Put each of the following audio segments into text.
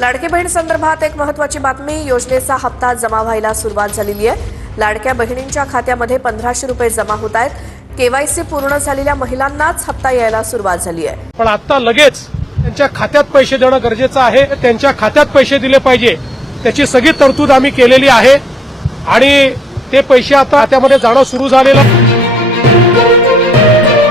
लाडकी बहीण संदर्भात एक महत्त्वाची बातमी। योजनेचा हप्ता जमा व्हायला सुरुवात झालेली आहे। लाडक्या बहिणींच्या खात्यामध्ये 1500 रुपये जमा होत आहेत। केवायसी पूर्ण झालेल्या महिलांनाच हप्ता यायला सुरुवात झाली आहे। पण आता लगेच त्यांच्या खात्यात पैसे देणं गरजेचं आहे। त्यांच्या खात्यात पैसे दिले पाहिजे, त्याची सगळी तरतूद आम्ही केलेली आहे आणि ते पैसे आता खात्यामध्ये जाणं सुरू झालेलं।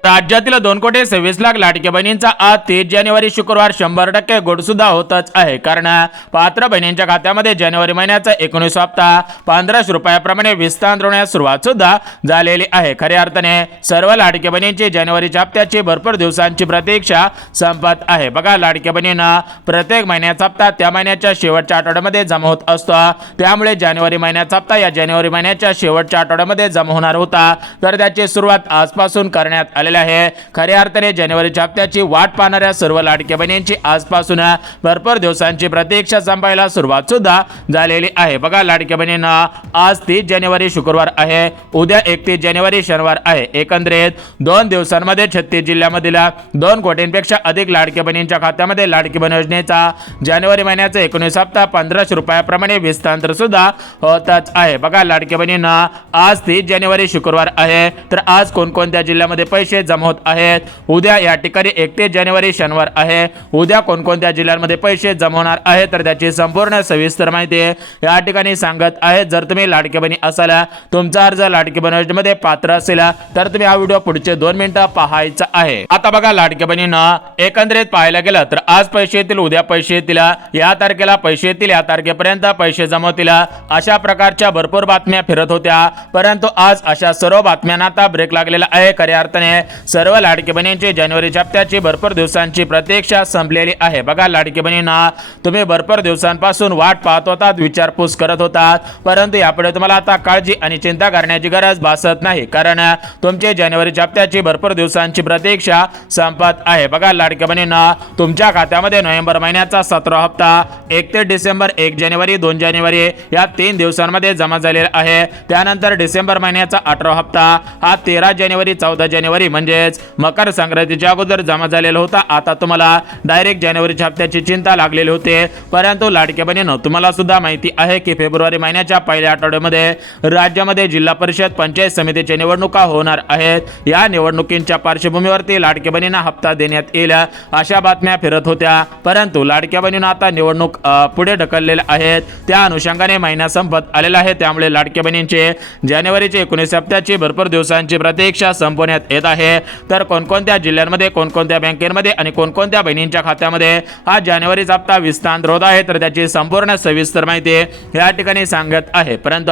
राज्यातील 2,26,00,000 लाडक्या बहिणींचा आज 30 जानेवारी शुक्रवार 100% गोड सुद्धा होतच आहे। कारण पात्र बहिणींच्या खात्यामध्ये जानेवारी महिन्याचा 19 हप्ता 1500 रुपयाप्रमाणे विस्तार होण्यास सुरुवात सुद्धा झालेली आहे। खऱ्या अर्थाने सर्व लाडक्या बहिणींची जानेवारीच्या हप्त्याची भरपूर दिवसांची प्रतीक्षा संपत आहे। बघा, लाडक्या बहिणींना प्रत्येक महिन्याचा हप्ता त्या महिन्याच्या शेवटच्या आठवड्यामध्ये जमा होत असतो। त्यामुळे जानेवारी महिन्याचा हप्ता या जानेवारी महिन्याच्या शेवटच्या आठवड्यामध्ये जमा होणार होता, तर त्याची सुरुवात आजपासून करण्यात आली आहे। खऱ्या अर्थाने जानेवारीच्या हप्त्याची वाट पाहणाऱ्या सर्व लाडक्या बहिणींची आजपासून भरपूर दिवसांची प्रतीक्षा संपायला सुरुवात सुद्धा झालेली आहे। बघा, लाडक्या बहिणींना आज 30 जानेवारी शुक्रवार आहे, उद्या 31 जानेवारी शनिवार आहे। एकंदरीत 2 दिवसांमध्ये 36 जिल्ह्यामधील 2 कोटींपेक्षा अधिक लाडक्या बहिणींच्या खात्यामध्ये लाडकी बहीण योजनेचा जानेवारी महिन्याचा 19 हप्ता 1500 रुपयाप्रमाणे विस्तार सुद्धा होतच आहे। बघा, लाडक्या बहिणींना आज 30 जानेवारी शुक्रवार आहे, तर आज कोणकोणत्या जिल्ह्यामध्ये पैसे जमा होत आहेत। उद्या या ठिकाणी 31 जानेवारी शनिवार आहे, उद्या कोणकोणत्या जिल्ह्यांमध्ये पैसे जमा होणार आहेत, तर त्याची संपूर्ण सविस्तर माहिती या ठिकाणी सांगत आहे। जर तुम्ही लाडकी बहिणी असाल, तुमचा अर्ज लाडकी बहीण योजनेमध्ये पात्र असेल, तर तुम्ही हा व्हिडिओ पुढचे 2 मिनिटं पाहायचा आहे। आता बघा, लाडकी बहिणींना एकंदरीत पाहायला गेलं तर आज पैसे येतील, उद्या पैसे येतील, या तारखेला पैसे येतील, या तारखेपर्यंत पैसे जमा होतील, अशा प्रकारच्या भरपूर बातम्या फिरत होत्या। परंतु आज अशा सर्व बातम्यांना आता ब्रेक लागलेला आहे। खऱ्या अर्थाने सर्व लाडकी बहिणींची जानेवारीच्या हप्त्याची भरपूर दिवसांची प्रतीक्षा संपलेली आहे। बघा, लाडकी बहिणींना तुम्ही भरपूर दिवसांपासून वाट पाहत होतात, विचारपूस करत होतात, परंतु यापुढे तुम्हाला आता काळजी आणि चिंता करण्याची गरज भासत नाही, कारण तुमची जानेवारीच्या हप्त्याची भरपूर दिवसांची प्रतीक्षा संपत आहे। बघा, लाडकी बहिणींना तुमच्या खात्यामध्ये नोव्हेंबर महिन्याचा 17 हप्ता 31 डिसेंबर, 1 जानेवारी, 2 जानेवारी या 3 दिवसांमध्ये जमा झालेला आहे। त्यानंतर डिसेंबर महिन्याचा 18 हप्ता हा 13 जानेवारी, 14 जानेवारी म्हणजेच मकर संक्रांतीच्या अगोदर जमा झालेला होता। आता तुम्हाला डायरेक्ट जानेवारीच्या हप्त्याची चिंता लागलेली होते, परंतु लाडक्या बहिणींनो, तुम्हाला सुद्धा माहिती आहे की फेब्रुवारी महिन्याच्या पहिल्या आठवड्यामध्ये राज्यामध्ये जिल्हा परिषद पंचायत समितीच्या निवडणुका होणार आहेत। या निवडणुकींच्या पार्श्वभूमीवरती लाडक्या बहिणींना हप्ता देण्यात येईल अशा बातम्या फिरत होत्या, परंतु लाडक्या बहिणींना आता निवडणूक पुढे ढकललेल्या आहेत। त्या अनुषंगाने महिना संपत आलेला आहे, त्यामुळे लाडक्या बहिणींचे जानेवारीचे 19 हप्त्याची भरपूर दिवसांची प्रतीक्षा संपवण्यात येत आहे। तर कोणकोणत्या जिल्ह्यांमध्ये, कोणकोणत्या बँकेमध्ये आणि कोणकोणत्या बहिणींच्या खात्यामध्ये हा जानेवारीचा हप्ता विस्तार होत आहे, तर त्याची संपूर्ण सविस्तर माहिती या ठिकाणी सांगत आहे। परंतु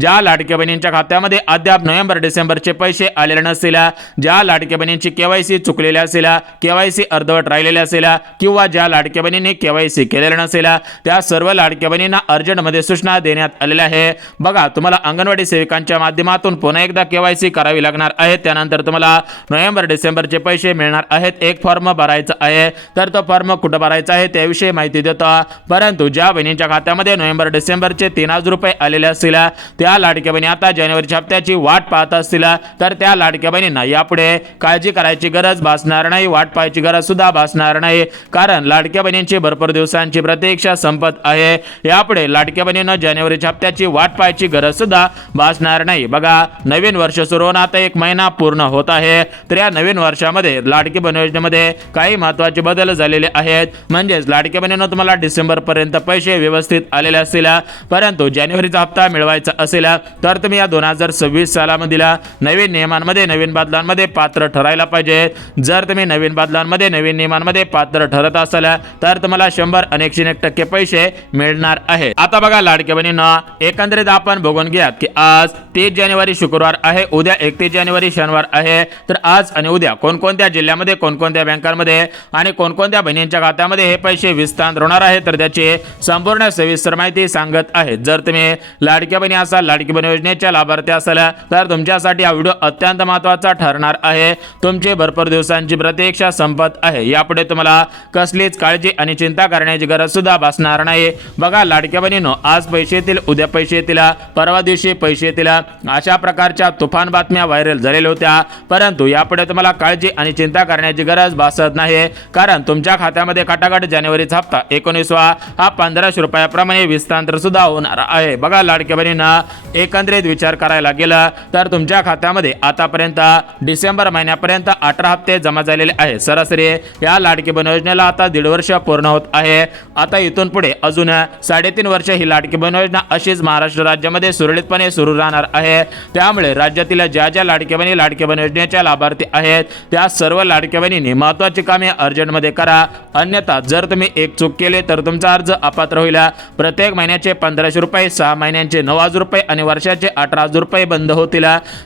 ज्या लाडक्या बहिणींच्या खात्यामध्ये अद्याप नोव्हेंबर डिसेंबरचे पैसे आलेले नसतील, ज्या लाडक्या बहिणींची केवायसी चुकलेली असेल, केवायसी अर्धवट राहिलेली असेल, किंवा ज्या लाडक्या बहिणींनी केवायसी केलेलं नसेल, त्या सर्व लाडक्या बहिणींना अर्जंटमध्ये सूचना देण्यात आलेल्या आहे। बघा, तुम्हाला अंगणवाडी सेविकांच्या माध्यमातून पुन्हा एकदा केवायसी करावी लागणार आहे। त्यानंतर तुम्हाला नोव्हेंबर डिसेंबरचे पैसे मिळणार आहेत। एक फॉर्म भरायचा आहे, तर तो फॉर्म कुठे भरायचा आहे त्याविषयी माहिती देतो। परंतु ज्या बहिणींच्या खात्यामध्ये नोव्हेंबर डिसेंबरचे 3000 रुपये आलेले असतील, त्या लाडक्या बहिणी आता जानेवारीच्या हप्त्याची वाट पाहत असतील, तर त्या लाडक्या बहिणींना यापुढे काळजी करायची गरज भासणार नाही, वाट पाहायची गरज सुद्धा भासणार नाही, कारण लाडक्या बहिणींची भरपूर दिवसांची प्रतीक्षा संपत आहे। यापुढे लाडक्या बहिणींना जानेवारीच्या हप्त्याची वाट पाहायची गरज सुद्धा भासणार नाही। बघा, नवीन वर्ष सुरू होऊन आता 1 महिना पूर्ण होत आहे, तर या नवीन वर्षामध्ये लाडकी बहीण योजनेमध्ये काही महत्त्वाचे बदल झालेले आहेत। म्हणजेच लाडकी बहिणींना तुम्हाला डिसेंबर पर्यंत पैसे व्यवस्थित आलेले असतील, परंतु जानेवारीचा हप्ता मिळवायचा असेल, तर तुम्ही या 2026 सालामधील नवीन नियमांमध्ये, नवीन बदलांमध्ये पात्र ठरायला पाहिजे। जर तुम्ही नवीन बदलांमध्ये, नवीन नियमांमध्ये पात्र ठरत असाल, तर तुम्हाला 100 आणि 101% पैसे मिळणार आहेत। आता बघा, लाडक्या बहिणींना एकंदरीत आपण बघून घ्या की आज 30 जानेवारी शुक्रवार आहे, उद्या 31 जानेवारी शनिवार आहे, तर आज आणि उद्या कोणकोणत्या जिल्ह्यामध्ये, कोणकोणत्या बँकांमध्ये आणि कोणकोणत्या बहिणींच्या खात्यामध्ये हे पैसे विस्तार होणार आहे, तर त्याची संपूर्ण सविस्तर माहिती सांगत आहे। जर तुम्ही लाडक्या बहिणी असाल, लाडकी बहीण योजनेच्या लाभार्थी असाल, तर तुमच्यासाठी हा व्हिडिओ अत्यंत महत्त्वाचा ठरणार आहे। तुमची भरपूर दिवसांची प्रतीक्षा संपत आहे, यापुढे तुम्हाला कसलीच काळजी आणि चिंता करण्याची गरज सुद्धा भासणार नाही। बघा, लाडक्या बहिणींनो, आज पैसे येतील, उद्या पैसे येतील, परवा दिवशी पैसे येतील, अशा प्रकारच्या तुफान बातम्या व्हायरल झालेल्या होत्या, परंतु परंतु यापुढे तुम्हाला काळजी आणि चिंता करण्याची गरज भासत नाही, कारण तुमच्या खात्यामध्ये खटाखट जानेवारीचा हप्ता 19वा हा 1500 रुपयाप्रमाणे विस्तार सुद्धा होणार आहे। बघा लाडक्या बहिणींना एकंदरीत विचार करायला गेला तर तुमच्या खात्यामध्ये आतापर्यंत डिसेंबर महिन्यापर्यंत 18 हप्ते जमा झालेले आहे। सरासरी या लाडकी बहीण योजनेला आता 1.5 वर्ष पूर्ण होत आहे। आता इथून पुढे अजून 3.5 वर्ष ही लाडकी बहीण योजना अशीच महाराष्ट्र राज्यामध्ये सुरळीतपणे सुरू राहणार आहे। त्यामुळे राज्यातील ज्या ज्या लाडकी बहीण योजनेच्या लाभार्थी आहेत त्या सर्व लाडक्या बहिणींनी महत्त्वाची कामे अर्जंटमध्ये करा, अन्यथा जर तुम्ही एक चूक केली तर तुमचा अर्ज अपात्र होईल। प्रत्येक महिन्याचे 1500 रुपये, 6 महिन्यांचे 9000 रुपये आणि वर्षाचे 18000 रुपये बंद होतील।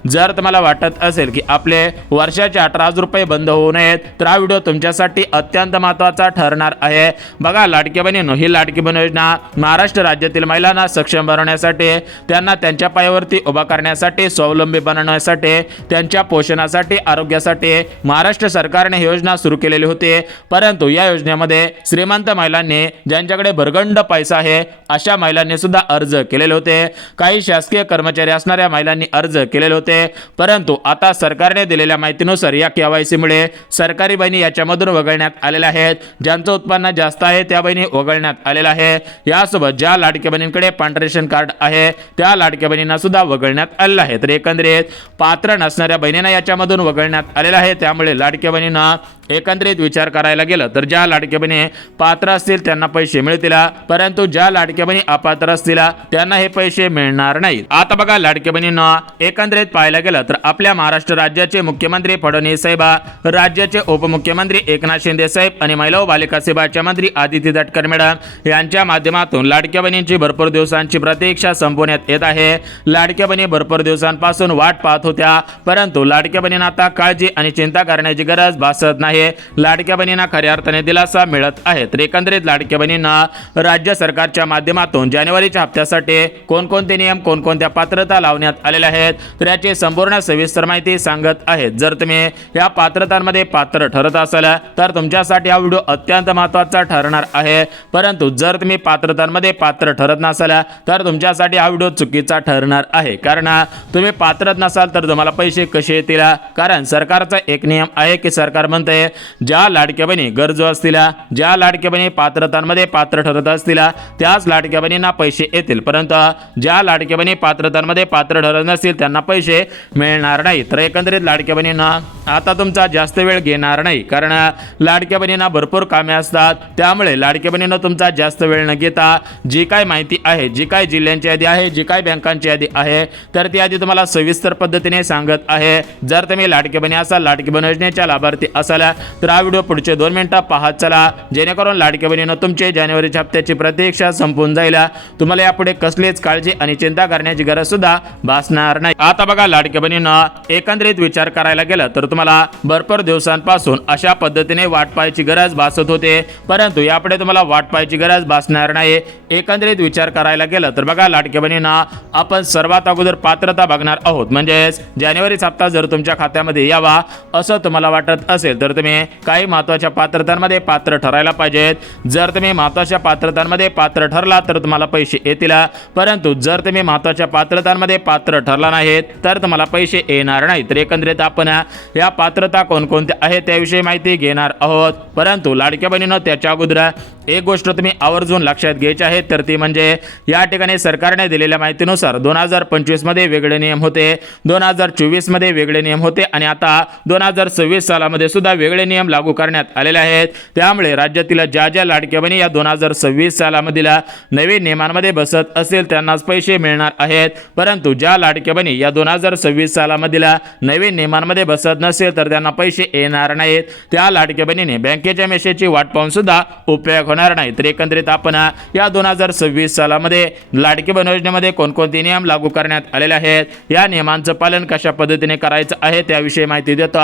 जर तुम्हाला वाटत असेल की आपले वर्षाचे 18000 रुपये बंद होऊ नयेत तर हा व्हिडिओ तुमच्यासाठी अत्यंत महत्त्वाचा ठरणार आहे। बघा लाडकी बहिणींनो, ही लाडकी बहीण योजना महाराष्ट्र राज्यातील महिलांना सक्षम बनवण्यासाठी, त्यांना त्यांच्या पायावरती उभा करण्यासाठी, स्वावलंबी बनवण्यासाठी, त्यांच्या पोषणासाठी, आरोग्यासाठी महाराष्ट्र सरकारने ही योजना सुरू केलेली होती। परंतु या योजनेमध्ये श्रीमंत महिलांनी, ज्यांच्याकडे भरगंड पैसा आहे अशा महिलांनी सुद्धा अर्ज केलेले होते। काही शासकीय कर्मचारी असणाऱ्या महिलांनी अर्ज केलेले होते। परंतु आता सरकारने दिलेल्या माहितीनुसार या KYC मुळे सरकारी बहिणी याच्यामधून वगळण्यात आलेल्या आहेत। ज्यांचं उत्पन्न जास्त आहे त्या बहिणी वगळण्यात आलेल्या आहे। यासोबत ज्या लाडक्या बहिणींकडे पांढरे रेशन कार्ड आहे त्या लाडक्या बहिणींना सुद्धा वगळण्यात आलेलं आहे। तर एकंदरीत पात्र नसणाऱ्या बहिणींना याच्यामधून वगळण्यात आलेलं आहे। त्यामुळे लाडक्या बहिणींना एकंदरीत विचार करायला गेलं तर ज्या लाडक्या बहिणी पात्र असतील त्यांना पैसे मिळतील, परंतु ज्या लाडक्या बहिणी अपात्र असतील त्यांना हे पैसे मिळणार नाहीत। आता बघा लाडक्या बहिणींना एकंदरीत पाहायला गेलं तर आपल्या महाराष्ट्र राज्याचे मुख्यमंत्री फडणवीस साहेब, राज्याचे उपमुख्यमंत्री एकनाथ शिंदे साहेब आणि महिला व बालिका सेवाचे मंत्री आदिती तटकरे मॅडम यांच्या माध्यमातून लाडक्या बहिणींची भरपूर दिवसांची प्रतीक्षा संपवण्यात येत आहे। लाडक्या बहिणी भरपूर दिवसांपासून वाट पाहत होत्या, परंतु लाडक्या बहिणींना आता काळजी आणि चिंता करण्याची गरज भासत नाही। लाडक्या बहिणींना खऱ्या अर्थाने दिलासा मिळत आहे। तर एकंदरीत लाडक्या बहिणींना राज्य सरकारच्या माध्यमातून जानेवारीच्या हप्त्यासाठी कोणकोणते नियम, कोणकोणत्या पात्रता लावण्यात आलेल्या आहेत तर याची संपूर्ण सविस्तर माहिती सांगत आहेत। जर तुम्ही या पात्रतांमध्ये पात्र ठरत असाल तर तुमच्यासाठी हा व्हिडिओ अत्यंत महत्त्वाचा ठरणार आहे। परंतु जर तुम्ही पात्रतांमध्ये पात्र ठरत नसाल तर तुमच्यासाठी हा व्हिडिओ चुकीचा ठरणार आहे, कारण तुम्ही पात्र नसाल तर तुम्हाला पैसे कसे येतील। कारण सरकारचा एक नियम आहे की सरकार म्हणते ज्या लाडक्या बहिणी गरजू असतील, ज्या लाडक्या बहिणी पात्रतांमध्ये पात्र ठरत असतील त्याच लाडक्या बहिणींना पैसे येतील, परंतु ज्या लाडक्या बहिणी पात्रतांमध्ये पात्र ठरत नसतील त्यांना पैसे मिळणार नाही। तर एकंदरीत लाडक्या बहिणींना आता तुमचा जास्त वेळ घेणार नाही, कारण लाडक्या बहिणींना भरपूर कामे असतात। त्यामुळे लाडक्या बहिणींना तुमचा जास्त वेळ न घेता जी काय माहिती आहे, जी काय जिल्ह्यांची यादी आहे, जी काय बँकांची यादी आहे तर ती यादी तुम्हाला सविस्तर पद्धतीने सांगत आहे। जर तुम्ही लाडकी बहिणी असाल, लाडकी बहीण योजनेच्या लाभार्थी असाल तर हा व्हिडिओ पुढचे 2 मिनिटं पाहत चला, जेणेकरून लाडक्या बहिणींनो तुमचे जानेवारीच्या हप्त्याची प्रतीक्षा संपून जाईल। तुम्हाला यापुढे कसलीच काळजी आणि चिंता करण्याची गरज सुद्धा भासणार नाही। आता बघा लाडक्या बहिणींनो, एकंदरीत विचार करायला गेलं तर तुम्हाला भरपूर दिवसांपासून अशा पद्धतीने वाट पाहायची गरज भासत होते, परंतु यापुढे तुम्हाला वाट पाहायची गरज भासणार नाही। एकंदरीत विचार करायला गेलं तर बघा लाडक्या बहिणींना आपण सर्वात अगोदर पात्रता बघणार आहोत, म्हणजेच जानेवारीचा हप्ता जर तुमच्या खात्यामध्ये यावा असं तुम्हाला वाटत असेल तर तुम्ही काही महत्त्वाच्या पात्रतांमध्ये पात्र ठरायला पाहिजेत। जर तुम्ही महत्त्वाच्या पात्रतांमध्ये पात्र ठरला तर तुम्हाला पैसे येतील, परंतु जर तुम्ही महत्त्वाच्या पात्रतांमध्ये पात्र ठरला नाहीत तर तुम्हाला पैसे येणार नाही। तर एकंदरीत आपण या पात्रता कोणकोणत्या आहेत त्याविषयी माहिती घेणार आहोत, परंतु लाडक्या बहिणींनो त्याच्या अगोदर एक गोष्ट तुम्ही आवर्जून लक्षात घ्यायची आहे, तर ती म्हणजे या ठिकाणी सरकारने दिलेल्या माहितीनुसार 2025 मध्ये वेगळे नियम होते, 2024 मध्ये वेगळे नियम होते आणि आता 2026 सालामध्ये सुद्धा वेगळे नियम लागू करण्यात आलेले आहेत। त्यामुळे राज्यातील ज्या ज्या लाडक्या बहिणी या 2026 सालामधील नवीन नियमांमध्ये बसत असेल त्यांनाच पैसे मिळणार आहेत, परंतु ज्या लाडक्या बहिणी या 2026 सालामधील नवीन नियमांमध्ये बसत नसेल तर त्यांना पैसे येणार नाहीत। त्या लाडक्या बहिणीने बँकेच्या मेसेजची वाट पाहून सुद्धा उपयोग होणार नाही। तर एकंदरीत आपण या 2026 सालामध्ये लाडकी बहीण योजनेमध्ये कोणकोणते नियम लागू करण्यात आलेले आहेत, या नियमांचं पालन कशा पद्धतीने करायचं आहे त्याविषयी माहिती देतो।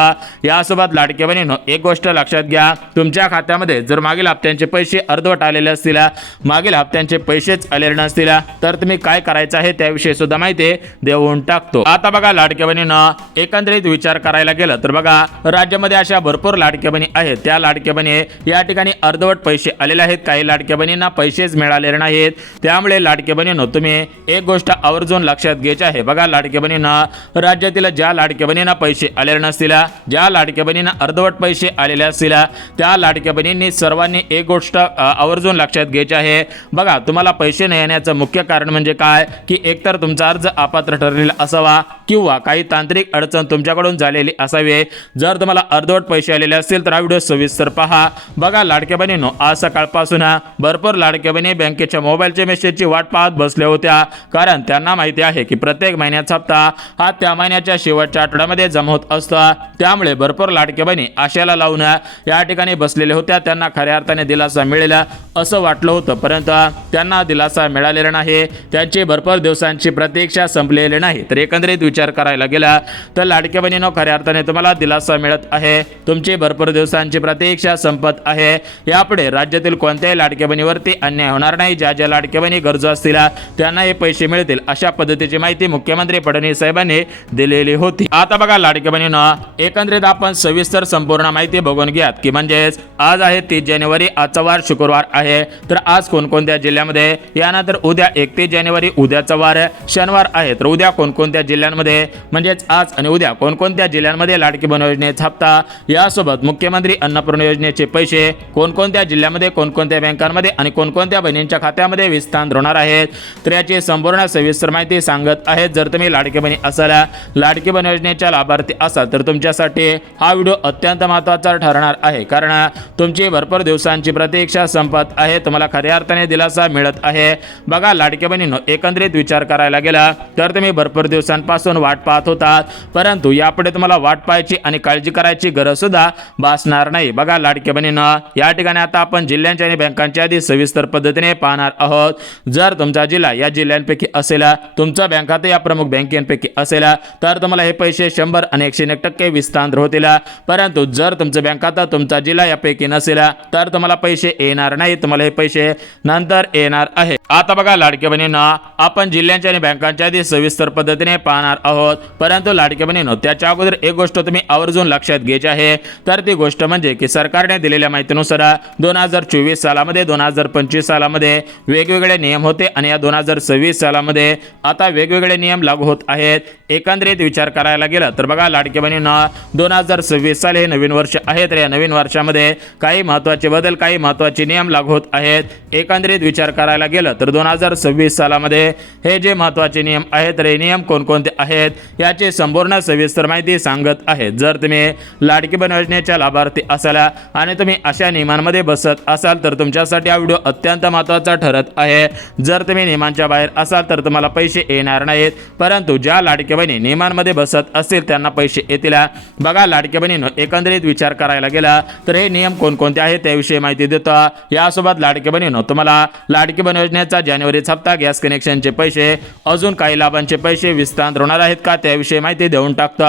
यासोबत लाडक्या बहिणींनो बहिणींनो, एक गोष्ट लक्षात घ्या, तुमच्या खात्यामध्ये जर मागील हप्त्यांचे पैसे अर्धवट आलेले असतील, मागील हप्त्यांचे पैसेच आलेले नसतील, तर तुम्ही काय करायचं आहे त्याविषयी सुद्धा माहिती देऊन टाकतो. आता बघा लाडक्या बहिणींनो, एकंदरीत विचार करायला गेलं तर बघा राज्यामध्ये अशा भरपूर लाडक्या बहिणी आहेत. त्या लाडक्या बहिणी या ठिकाणी अर्धवट पैसे आलेले आहेत, काही लाडक्या बहिणींना पैसेच मिळालेले नाहीत. त्यामुळे लाडक्या बहिणींनो, तुम्ही एक गोष्ट आवर्जून लक्षात घ्यायची आहे. बघा लाडक्या बहिणींना, राज्यातील ज्या लाडक्या बहिणींना पैसे आलेले नसतील, ज्या लाडक्या बहिणींना अर्धवट पैसे आलेले असतील, त्या लाडक्या बहिणींनी सर्वांनी एक गोष्ट आवर्जून लक्षात घ्यायची आहे. बघा, तुम्हाला पैसे न येण्याचं मुख्य कारण म्हणजे काय, की एकतर तुमचा अर्ज अपात्र ठरलेला असावा किंवा काही तांत्रिक अडचण तुमच्याकडून झालेली असावी. जर तुम्हाला अर्धवट पैसे आलेले असतील तर हा व्हिडिओ सविस्तर पहा. बघा लाडक्या बहिणींनो, आज सकाळपासून भरपूर लाडक्या बहिणी बँकेच्या मोबाईलच्या मेसेजची वाट पाहत बसल्या होत्या, कारण त्यांना माहिती आहे की प्रत्येक महिन्याचा हप्ता हा त्या महिन्याच्या शेवटच्या आठवड्यामध्ये जमा होत असतो. त्यामुळे भरपूर लाडक्या बहिणी आशेला लावून या ठिकाणी बसलेल्या होत्या. त्यांना खऱ्या अर्थाने दिलासा मिळेल असं वाटलं होतं, परंतु त्यांना दिलासा मिळालेला नाही. त्यांची भरपूर दिवसांची प्रतीक्षा संपलेली नाही. तर एकंदरीत विचार करायला गेला तर लाडक्या बहिणींनो, खऱ्या अर्थाने तुम्हाला दिलासा मिळत आहे. तुमची भरपूर दिवसांची प्रतीक्षा संपत आहे. यापुढे राज्यातील कोणत्याही लाडक्या बहिणीवरती अन्याय होणार नाही. ज्या ज्या लाडक्या बहिणी गरजू असतील त्यांना हे पैसे मिळतील, अशा पद्धतीची माहिती मुख्यमंत्री फडणवीस साहेबांनी दिलेली होती. आता बघा लाडक्या बहिणींनो, एकंदरीत आपण सविस्तर संपूर्ण माहिती बघून घ्यात, की म्हणजेच आज आहे 30 जानेवारी, आजचा वार शुक्रवार आहे. तर आज कोणकोणत्या जिल्ह्यामध्ये, यानंतर उद्या 31 जानेवारी उद्याचा वार शनिवार आहे, तर उद्या कोणकोणत्या जिल्ह्यांमध्ये, म्हणजेच आज आणि उद्या कोणकोणत्या जिल्ह्यांमध्ये लाडकी बहीण योजनेचा हप्ता, यासोबत मुख्यमंत्री अन्नपूर्णा योजनेचे पैसे कोणकोणत्या जिल्ह्यामध्ये, कोणकोणत्या बँकांमध्ये आणि कोणकोणत्या बहिणींच्या खात्यामध्ये विस्तार होणार आहेत, तर याची संपूर्ण सविस्तर माहिती सांगत आहेत. जर तुम्ही लाडकी बहिणी असाल, लाडकी बहीण योजनेच्या लाभार्थी असाल, तर तुमच्यासाठी हा व्हिडिओ अत्यंत महत्त्वाचा ठरणार आहे, कारण तुमची भरपूर दिवसांची प्रतीक्षा संपत आहे. तुम्हाला खऱ्या अर्थाने दिलासा मिळत आहे. बघा लाडक्या बहिणींनो, एकंदरीत विचार करायला गेला तर तुम्ही भरपूर दिवसांपासून वाट पाहत होतात, परंतु यापुढे तुम्हाला वाट पाहायची आणि काळजी करायची गरज सुद्धा भासणार नाही. बघा लाडक्या बहिणींनो, या ठिकाणी आता आपण जिल्ह्यांच्या आणि बँकांच्या आधी सविस्तर पद्धतीने पाहणार आहोत. जर तुमचा जिल्हा या जिल्ह्यांपैकी असेल, तुमचा बँक खाता या प्रमुख बँकेपैकी असेल, तर तुम्हाला हे पैसे 100 आणि 101% विस्तार होतील. परंतु जर तुमचं बँक खाता तुमचा जिल्हा यापैकी नसेल, तर तुम्हाला पैसे येणार नाही. तुम्हाला हे पैसे नंतर येणार आहे. आता बघा लाडक्या बहिणींनो, आपण जिल्ह्यांच्या आणि बँकांच्या आधी सविस्तर पद्धतीने पाहणार आहोत, परंतु लाडक्या बहिणींनो, त्याच्या अगोदर एक गोष्ट तुम्ही आवर्जून लक्षात घ्यायची आहे. तर ती गोष्ट म्हणजे की सरकारने दिलेल्या माहितीनुसार 2024 सालामध्ये, 2025 सालामध्ये वेगवेगळे नियम होते आणि या 2026 सालामध्ये आता वेगवेगळे नियम लागू होत आहेत. एकंदरीत विचार करायला गेलं तर बघा लाडक्या बहिणींनो, 2026 साल हे नवीन वर्ष आहे. तर या नवीन वर्षामध्ये काही महत्त्वाचे बदल, काही महत्त्वाचे नियम लागू होत आहेत. एकंदरीत विचार करायला गेलं तर 2026 सालामध्ये हे जे महत्त्वाचे नियम आहेत, तर हे नियम कोणकोणते आहेत याची संपूर्ण सविस्तर माहिती सांगत आहेत. जर तुम्ही लाडकी बहीण योजनेच्या लाभार्थी असाल आणि तुम्ही अशा नियमांमध्ये बसत असाल, तर तुमच्यासाठी हा व्हिडिओ अत्यंत महत्त्वाचा ठरत आहे. जर तुम्ही नियमांच्या बाहेर असाल तर तुम्हाला पैसे येणार नाहीत, परंतु ज्या लाडक्या बहिणी नियमांमध्ये बसत असतील त्यांना पैसे येतील. बघा लाडक्या बहिणींनो, एकंदरीत विचार करायला गेला तर हे नियम कोणकोणते आहेत त्याविषयी माहिती देतो. यासोबत लाडक्या बहिणींनो, तुम्हाला लाडकी बहीण योजनेचा जानेवारीचा हप्ता, गॅस कनेक्शनचे पैसे, अजून काही लाभांचे पैसे विस्तार होणार आहेत का त्याविषयी माहिती देऊन टाकतो,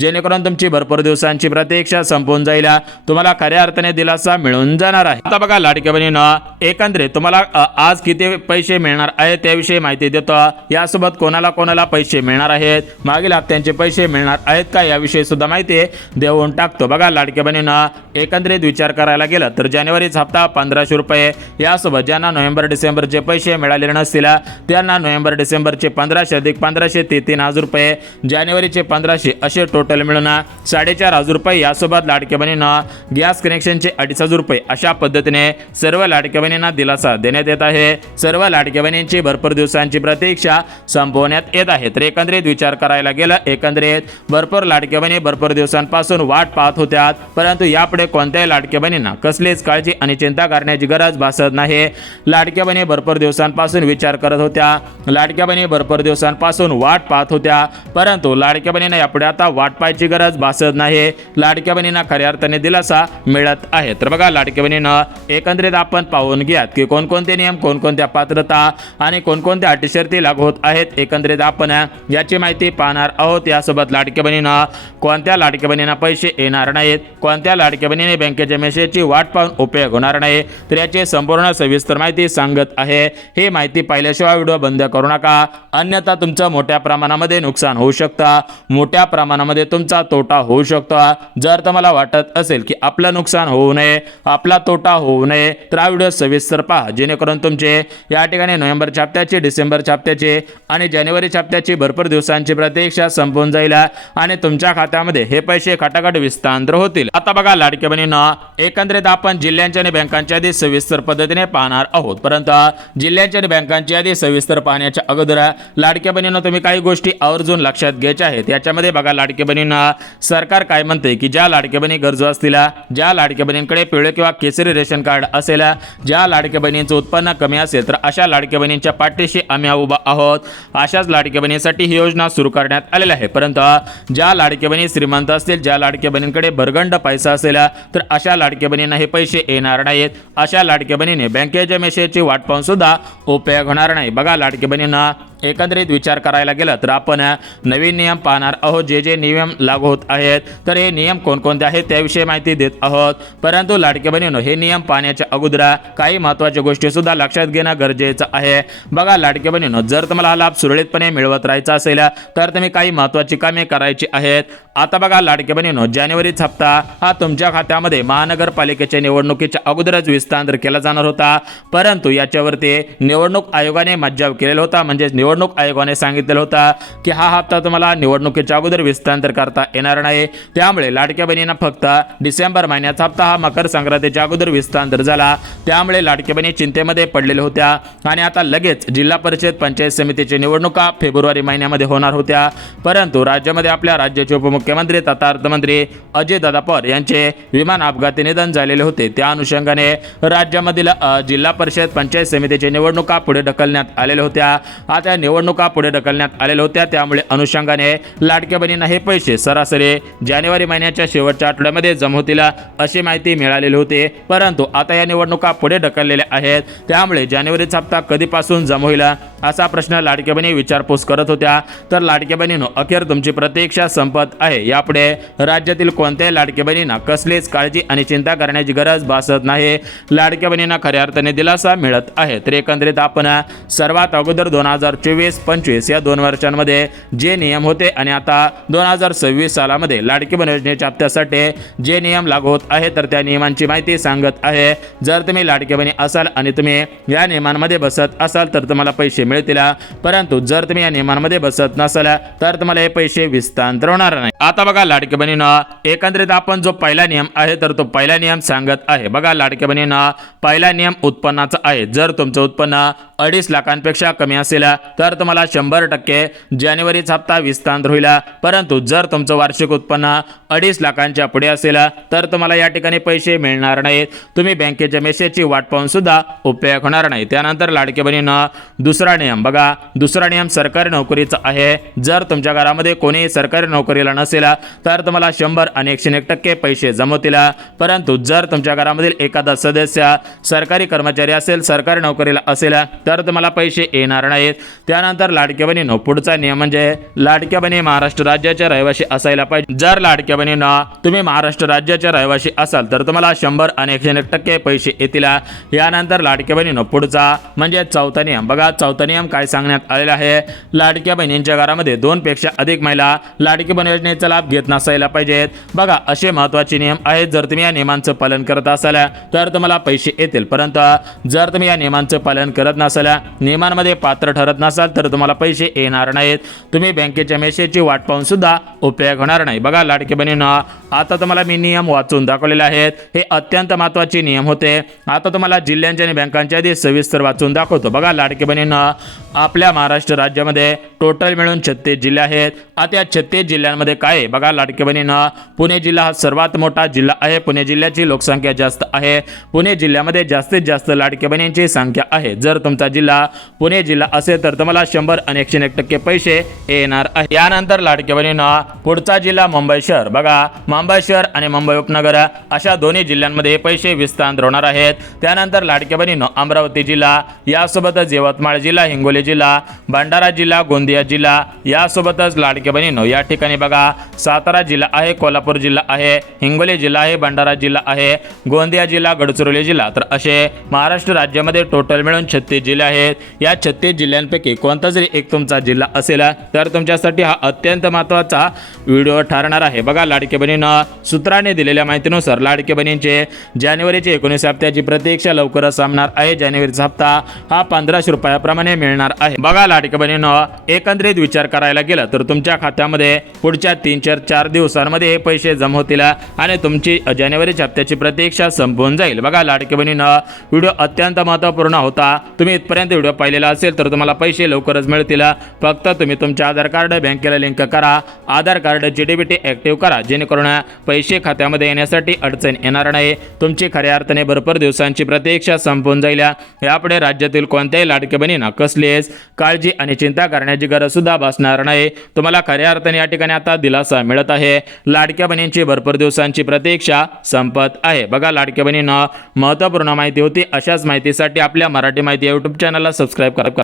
जेणेकरून तुमची भरपूर दिवसांची प्रतीक्षा संपून जाईल. तुम्हाला खऱ्या अर्थाने दिलासा मिळून जाणार आहे. आता बघा लाडक्या बहिणींनो, एकंदरीत तुम्हाला आज किती पैसे मिळणार आहेत त्याविषयी माहिती देतो. यासोबत कोणाला कोणाला पैसे मिळणार आहेत, मागील हप्त्यांचे पैसे मिळणार आहेत का याविषयी सुद्धा माहिती देऊन टाकतो. बघा लाडक्या बहिणींनो, एकंदरीत विचार करायला गेला तर जानेवारीचा हप्ता 1500 रुपये, यासोबत ज्यांना नोव्हेंबर डिसेंबरचे पैसे मिळालेले नसतील त्यांना नोव्हेंबर डिसेंबरचे 1500 अधिक 1500 ते 3000 रुपये, जानेवारीचे 1500 असे टोटल मिळून 4500 रुपये. यासोबत लाडक्या बहिणींना गॅस कनेक्शनचे 2500 रुपये, अशा पद्धतीने सर्व लाडक्या बहिणींना दिलासा देण्यात येत आहे. सर्व लाडक्या बहिणींची भरपूर दिवसांची प्रतीक्षा संपवण्यात येत आहे. तर एकंदरीत विचार करायला गेला, एकंदरीत भरपूर लाडक्या बहिणी भरपूर दिवसांपासून वाट पाहत होत्या, परंतु यापुढे कोणत्याही लाडक्या बहिणींना कसलीच काळजी आणि चिंता करण्याची गरज भासत नाही. लाडक्या बहिणी भरपूर दिवसांपासून विचार करत होत्या, लाडक्या बहिणी भरपूर दिवसांपासून वाट पाहत होत्या, परंतु लाडक्या बहिणींना यापुढे आता वाट पाहायची गरज भासत नाही. लाडक्या बहिणींना खऱ्या अर्थाने दिलासा मिळत आहे. तर बघा लाडक्या बहिणींना, एकंदरीत आपण पाहून घ्यात की कोणकोणते नियम, कोणकोणत्या पात्रता आणि कोणकोणत्या अटी शर्ती लागू होत आहेत. एकंदरीत आपण याची माहिती माहिती पाहणार आहोत। यासोबत लाडक्या बहिणींना कोणत्या लाडक्या बहिणींना पैसे येणार नाहीत, कोणत्या लाडक्या बहिणीने बँकेच्या मेसेजची वाट पाहून उपयोग होणार नाही, तर याची संपूर्ण सविस्तर माहिती सांगत आहे। ही माहिती पाहिल्याशिवाय व्हिडिओ बंद करू नका, अन्यथा तुमचं मोठ्या प्रमाणामध्ये नुकसान होऊ शकतं, मोठ्या प्रमाणामध्ये तुमचा तोटा होऊ शकतो। जर तुम्हाला वाटत असेल की आपलं नुकसान होऊ नये, आपला तोटा होऊ नये, तर हा व्हिडिओ सविस्तर पहा, जेणेकरून तुमचे या ठिकाणी नोव्हेंबर हप्त्याचे, डिसेंबर हप्त्याचे आणि जानेवारी हप्त्याची भरपूर दिवसांची प्रतीक्षा संपून जाईल आणि तुमच्या खात्यामध्ये हे पैसे खटाखट विस्तांतर होतील। आता बघा लाडक्या बहिणींना, एकंदरीत आपण जिल्ह्यांच्या आणि बँकांच्या यादी सविस्तर पद्धतीने पाहणार आहोत, परंतु जिल्ह्यांच्या आणि बँकांची यादी सविस्तर पाहण्याच्या अगोदर लाडक्या बहिणींना तुम्ही काही गोष्टी आवर्जून लक्षात घ्यायच्या आहेत। याच्यामध्ये बघा लाडक्या बहिणींना सरकार काय म्हणते की ज्या लाडक्या बहिणी गरजू असतील, ज्या लाडक्या बहिणींकडे पिवळे किंवा केसरी रेशन कार्ड असेल, ज्या लाडक्या बहिणींचं उत्पन्न कमी असेल, तर अशा लाडक्या बहिणींच्या पाठीशी आम्ही उभा आहोत। अशाच लाडक्या बहिणीसाठी ही योजना सुरू करण्यात आलेली आहे। परंतु ज्या लाडक्या बहिणी श्रीमंत असतील, ज्या लाडक्या बहिणींकडे भरगंड पैसा असेल, तर अशा लाडक्या बहिणींना हे पैसे येणार नाहीत। अशा लाडक्या बहिणीने बँकेच्या मेसेजची वाट पाहून सुद्धा उपयोग होणार नाही। बघा लाडक्या बहिणींना एकंदरीत विचार करायला गेला तर आपण नवीन नियम पाहणार आहोत, जे नियम लागू होत आहेत, तर हे नियम कोणकोणते आहेत त्याविषयी माहिती देत आहोत। परंतु लाडक्या बहिणींनो, हे नियम पाहण्याच्या अगोदर काही महत्त्वाच्या गोष्टी सुद्धा लक्षात घेणं गरजेचं आहे। बघा लाडक्या बहिणींनो, जर तुम्हाला हा लाभ सुरळीतपणे मिळवत राहायचा असेल, तर तुम्ही काही महत्त्वाची कामे करायची आहेत। आता बघा लाडक्या बहिणींनो, जानेवारीचा हप्ता हा तुमच्या खात्यामध्ये महानगरपालिकेच्या निवडणुकीच्या अगोदरच विस्तार केला जाणार होता, परंतु याच्यावरती निवडणूक आयोगाने मज्जाव केलेला होता। म्हणजे निवडणूक आयोगाने सांगितलेलं होतं की हा हप्ता तुम्हाला निवडणुकीच्या अगोदर विस्तार करता येणार नाही। त्यामुळे लाडक्या बहिणींना फक्त डिसेंबर महिन्याचा हप्ता हा मकर संक्रांतीच्या अगोदर विस्तार झाला। त्यामुळे लाडक्या बहिणी चिंतेमध्ये पडलेल्या होत्या आणि आता लगेच जिल्हा परिषद पंचायत समितीची निवडणुका फेब्रुवारी महिन्यामध्ये होणार होत्या। परंतु राज्यामध्ये आपल्या राज्याचे उपमुख्यमंत्री तथा अर्थमंत्री अजितदादा पवार यांचे विमान अपघाती निधन झालेले होते। त्या अनुषंगाने राज्यामधील जिल्हा परिषद पंचायत समितीची निवडणुका पुढे ढकलण्यात आलेल्या होत्या। आता निवडणुका पुढे ढकलण्यात आलेल्या होत्या, त्यामुळे अनुषंगाने लाडक्या बहिणींना हे पैसे सरासरी जानेवारी महिन्याच्या शेवटच्या आठवड्यामध्ये जमा होतील अशी माहिती मिळालेली होती। परंतु आता या निवडणुका पुढे ढकललेल्या आहेत, त्यामुळे जानेवारीचा हप्ता कधीपासून जमा होईल असा प्रश्न लाडक्या बहिणी विचारपूस करत होत्या। तर लाडक्या बहिणींनो, अखेर तुमची प्रतीक्षा संपत आहे। यापुढे राज्यातील कोणत्याही लाडक्या बहिणींना कसलीच काळजी आणि चिंता करण्याची गरज भासत नाही। लाडक्या बहिणींना खऱ्या अर्थाने दिलासा मिळत आहे। तर एकंदरीत आपण सर्वात अगोदर 2024-25 या 2 वर्षांमध्ये जे नियम होते आणि आता 2026 सालामध्ये लाडकी बहीण योजनेच्या हप्त्यासाठी जे नियम लागू होत आहे, तर त्या नियमांची माहिती सांगत आहे। जर तुम्ही लाडकी बहिणी असाल आणि तुम्ही या नियमांमध्ये बसत असाल तर तुम्हाला पैसे मिळतील, परंतु जर तुम्ही या नियमांमध्ये बसत नसाल तर तुम्हाला हे पैसे विस्तार होणार नाही। आता बघा लाडक्या बहिणींना, एकंदरीत आपण जो पहिला नियम आहे तर तो पहिला नियम सांगत आहे। बघा लाडक्या बहिणींना, पहिला नियम उत्पन्नाचा आहे। जर तुमचं उत्पन्न 2.5 लाखांपेक्षा कमी असेल तर तुम्हाला 100% जानेवारीचा हप्ता विस्तार होईल। परंतु जर तुमचं वार्षिक उत्पन्न 2.5 लाखांच्या पुढे असेल तर तुम्हाला या ठिकाणी पैसे मिळणार नाहीत। तुम्ही बँकेच्या मेसेजची वाट पाहून सुद्धा उपयोग होणार नाही। त्यानंतर लाडक्या बहिणींना, दुसरा नियम बघा, दुसरा नियम सरकारी नोकरीचा आहे। जर तुमच्या घरामध्ये कोणी सरकारी नोकरीला नसेल तर तुम्हाला 100 आणि 101% पैसे जमवतील। परंतु जर तुमच्या घरामधील एखादा सदस्य सरकारी कर्मचारी असेल, सरकारी नोकरीला असेल, तर तुम्हाला पैसे येणार नाहीत। त्यानंतर लाडक्या बहिणींनो, पुढचा नियम म्हणजे लाडक्या बहिणी महाराष्ट्र राज्याच्या रहिवासी असायला पाहिजे। जर लाडक्या बहिणींना तुम्ही महाराष्ट्र राज्याच्या रहिवासी असाल तर तुम्हाला 100 आणि 101% पैसे येतील। यानंतर लाडक्या बहिणींनो, पुढचा म्हणजे चौथा नियम बघा, चौथा नियम काय सांगण्यात आलेला आहे, लाडक्या बहिणींच्या घरामध्ये 2 पेक्षा अधिक महिला लाडकी बहीण योजनेचा लाभ घेत नसायला पाहिजेत। बघा असे महत्त्वाचे नियम आहेत। जर तुम्ही या नियमांचं पालन करत असाल तर तुम्हाला पैसे येतील, परंतु जर तुम्ही या नियमांचं पालन करत नसाल, नियमांमध्ये पात्र ठरत नसाल तर तुम्हाला पैसे येणार नाहीत। तुम्ही बँकेच्या मेसेजची वाट पाहून सुद्धा उपयोग होणार नाही। बघा लाडक्या बहिणींना, आता तुम्हाला मी नियम वाचून दाखवलेले आहेत, हे अत्यंत महत्त्वाचे नियम होते। आता तुम्हाला जिल्ह्यांच्या आणि बँकांच्या आधी सविस्तर वाचून दाखवतो। बघा लाडक्या बहिणींना, आपल्या महाराष्ट्र राज्यामध्ये टोटल मिळून 36 जिल्हे आहेत। आता या 36 जिल्ह्यांमध्ये काय आहे बघा लाडक्या बहिणींना, पुणे जिल्हा हा सर्वात मोठा जिल्हा आहे। पुणे जिल्ह्याची लोकसंख्या जास्त आहे। पुणे जिल्ह्यामध्ये जास्तीत जास्त लाडक्या बहिणींची संख्या आहे। जर तुमचा जिल्हा पुणे जिल्हा असेल तर तुम्हाला 100 आणि 101% पैसे येणार आहे। यानंतर लाडक्या बहिणींना, पुढचा जिल्हा मुंबई शहर बघा, मुंबई शहर आणि मुंबई उपनगर अशा दोन्ही जिल्ह्यांमध्ये पैसे विस्तार होणार आहेत। त्यानंतर लाडक्या बहिणींनो, अमरावती जिल्हा, यासोबतच यवतमाळ जिल्हा, हिंगोली जिल्हा, भंडारा जिल्हा, गोंदिया जिल्हा यासोबतच लाडक्या बहिणींनो या ठिकाणी बघा सातारा जिल्हा आहे, कोल्हापूर जिल्हा आहे, हिंगोली जिल्हा आहे, भंडारा जिल्हा आहे, गोंदिया जिल्हा, गडचिरोली जिल्हा, तर असे महाराष्ट्र राज्यामध्ये टोटल मिळून 36 जिल्हे आहेत. या 36 जिल्ह्यांपैकी कोणता जरी एक तुमचा जिल्हा असेल तर तुमच्यासाठी हा अत्यंत महत्त्वाचा व्हिडिओ ठरणार आहे. बघा लाडक्या बहिणींनो सूत्राने दिलेल्या माहितीनुसार लाडक्या बहिणींचे जानेवारीचे 19 हप्त्याची प्रतीक्षा लवकरच संपणार आहे. जानेवारीचा हप्ता हा 1500 रुपयाप्रमाणे मिळणार आहे. बघा लाडक्या बहिणींनो एकंदरीत विचार करायला गेलं तर तुमच्या खात्यामध्ये पुढच्या 3-4 दिवसांमध्ये हे पैसे जमा होतील आणि तुमची जानेवारीच्या हप्त्याची प्रतीक्षा संपून जाईल. बघा लाडक्या बहिणींनो व्हिडिओ अत्यंत महत्त्वपूर्ण होता. तुम्ही इथपर्यंत व्हिडिओ पाहिलेला असेल तर तुम्हाला पैसे लवकरच मिळतील. फक्त तुम्ही तुमचे आधार कार्ड बँकेला लिंक करा, आधार कार्डची डीबीटी ॲक्टिव्ह करा, जेणेकरून पैसे खात्यामध्ये येण्यासाठी अडचण येणार नाही. तुमची खऱ्या अर्थाने भरपूर दिवसांची प्रतीक्षा संपून जाईल. यापुढे राज्यातील कोणत्याही लाडक्या बहिणींना कसलीच काळजी आणि चिंता करण्याची गरज सुद्धा भासणार नाही. तुम्हाला खऱ्या अर्थाने या ठिकाणी आता दिलासा मिळत आहे. लाडक्या बहिणींची भरपूर दिवसांची प्रतीक्षा संपत आहे. बघा लाडक्या बहिणींना महत्त्वपूर्ण माहिती होती. अशाच माहितीसाठी आपल्या मराठी माहिती यूट्यूब चॅनलला सबस्क्राईब करा.